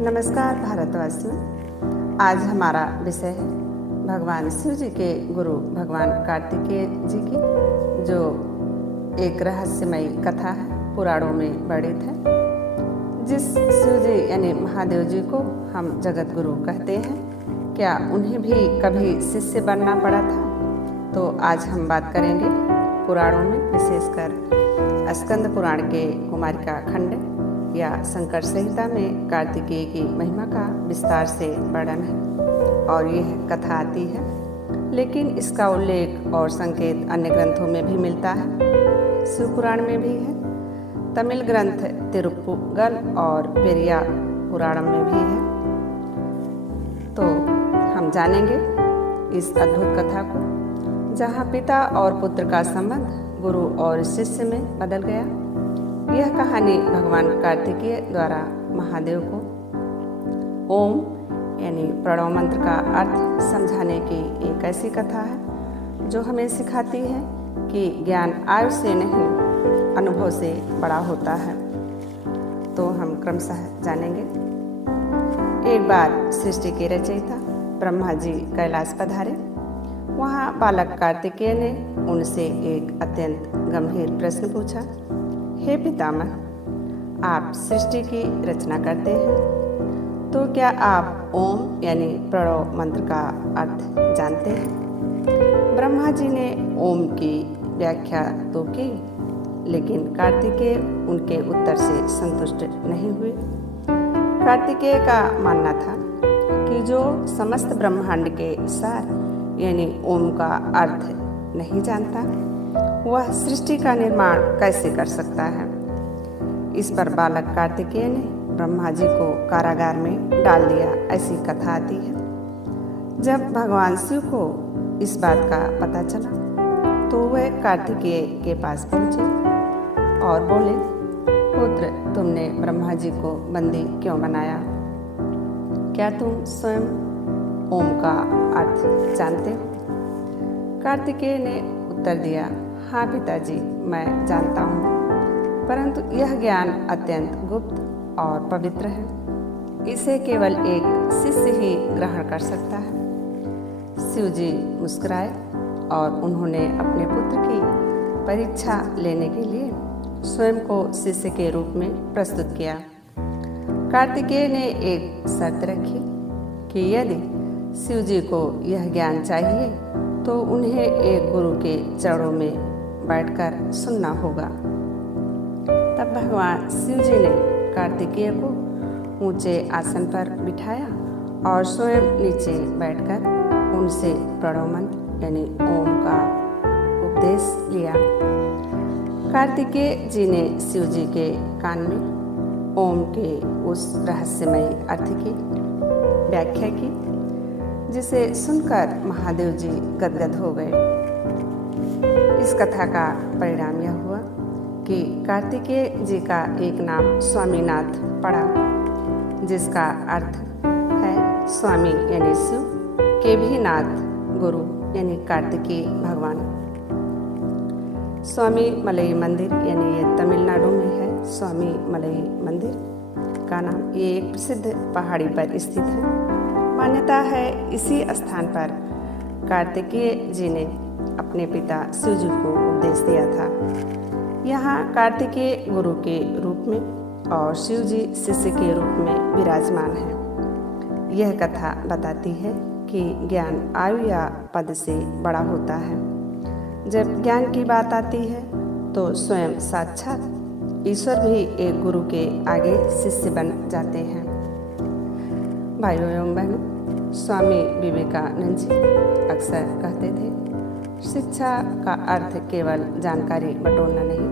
नमस्कार भारतवासियों। आज हमारा विषय है भगवान शिव जी के गुरु भगवान कार्तिकेय जी की, जो एक रहस्यमयी कथा है, पुराणों में वर्णित है। जिस शिव जी यानी महादेव जी को हम जगत गुरु कहते हैं, क्या उन्हें भी कभी शिष्य बनना पड़ा था? तो आज हम बात करेंगे पुराणों में, विशेषकर स्कंद पुराण के कुमारिका खंड या शंकर संहिता में कार्तिकेय की महिमा का विस्तार से वर्णन है और यह कथा आती है। लेकिन इसका उल्लेख और संकेत अन्य ग्रंथों में भी मिलता है। शिव पुराण में भी है, तमिल ग्रंथ तिरुप्पुगल और पेरिया पुराणम में भी है। तो हम जानेंगे इस अद्भुत कथा को, जहाँ पिता और पुत्र का संबंध गुरु और शिष्य में बदल गया। यह कहानी भगवान कार्तिकेय द्वारा महादेव को ओम यानी प्रणव मंत्र का अर्थ समझाने की एक ऐसी कथा है जो हमें सिखाती है कि ज्ञान आयु से नहीं, अनुभव से बड़ा होता है। तो हम क्रमशः जानेंगे। एक बार सृष्टि के रचयिता ब्रह्मा जी कैलाश पधारे। वहाँ बालक कार्तिकेय ने उनसे एक अत्यंत गंभीर प्रश्न पूछा। हे पितामह, आप सृष्टि की रचना करते हैं, तो क्या आप ओम यानी प्रणव मंत्र का अर्थ जानते हैं? ब्रह्मा जी ने ओम की व्याख्या तो की, लेकिन कार्तिकेय उनके उत्तर से संतुष्ट नहीं हुए। कार्तिकेय का मानना था कि जो समस्त ब्रह्मांड के सार यानी ओम का अर्थ नहीं जानता, वह सृष्टि का निर्माण कैसे कर सकता है। इस पर बालक कार्तिकेय ने ब्रह्मा जी को कारागार में डाल दिया, ऐसी कथा आती है। जब भगवान शिव को इस बात का पता चला तो वह कार्तिकेय के पास पहुंचे और बोले, पुत्र, तुमने ब्रह्मा जी को बंदी क्यों बनाया? क्या तुम स्वयं ओम का अर्थ जानते हो? कार्तिकेय ने उत्तर दिया, हाँ पिताजी, मैं जानता हूँ, परंतु यह ज्ञान अत्यंत गुप्त और पवित्र है। इसे केवल एक शिष्य ही ग्रहण कर सकता है। शिव जी मुस्कुराए और उन्होंने अपने पुत्र की परीक्षा लेने के लिए स्वयं को शिष्य के रूप में प्रस्तुत किया। कार्तिकेय ने एक शर्त रखी कि यदि शिव जी को यह ज्ञान चाहिए तो उन्हें एक गुरु के चरणों में बैठकर सुनना होगा। तब भगवान शिव जी ने कार्तिकेय को ऊंचे आसन पर बिठाया और स्वयं नीचे बैठकर उनसे प्रणव मंत्र यानी ओम का उपदेश लिया। कार्तिकेय जी ने शिव जी के कान में ओम के उस रहस्यमयी अर्थ की व्याख्या की, जिसे सुनकर महादेव जी गदगद हो गए। इस कथा का परिणाम यह हुआ कि कार्तिकेय जी का एक नाम स्वामीनाथ पड़ा, जिसका अर्थ है स्वामी यानी शिव के भी नाथ, गुरु यानी कार्तिकेय भगवान। स्वामी मलई मंदिर यानी ये तमिलनाडु में है। स्वामी मलई मंदिर का नाम ये एक प्रसिद्ध पहाड़ी पर स्थित है। मान्यता है इसी स्थान पर कार्तिकेय जी ने अपने पिता शिव जी को उपदेश दिया था। यहाँ कार्तिकेय गुरु के रूप में और शिव जी शिष्य के रूप में विराजमान है। यह कथा बताती है कि ज्ञान आयु या पद से बड़ा होता है। जब ज्ञान की बात आती है तो स्वयं साक्षात ईश्वर भी एक गुरु के आगे शिष्य बन जाते हैं। भाइयों एवं बहनों, स्वामी विवेकानंद जी अक्सर कहते थे, शिक्षा का अर्थ केवल जानकारी बटोरना नहीं,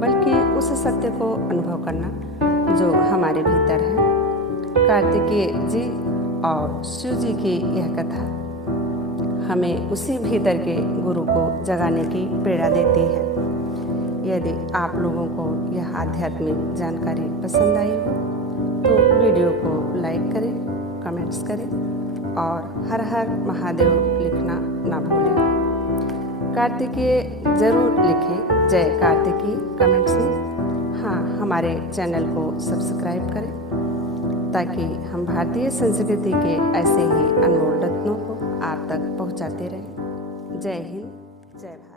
बल्कि उस सत्य को अनुभव करना जो हमारे भीतर है। कार्तिकेय जी और शिव जी की यह कथा हमें उसी भीतर के गुरु को जगाने की प्रेरणा देती है। यदि आप लोगों को यह आध्यात्मिक जानकारी पसंद आई हो तो वीडियो को लाइक करें, कमेंट्स करें और हर हर महादेव लिखना ना भूलें। कार्तिकेय जरूर लिखें, जय कार्तिकेय कमेंट्स में। हाँ, हमारे चैनल को सब्सक्राइब करें ताकि हम भारतीय संस्कृति के ऐसे ही अनमोल रत्नों को आप तक पहुंचाते रहें। जय हिंद, जय भारत।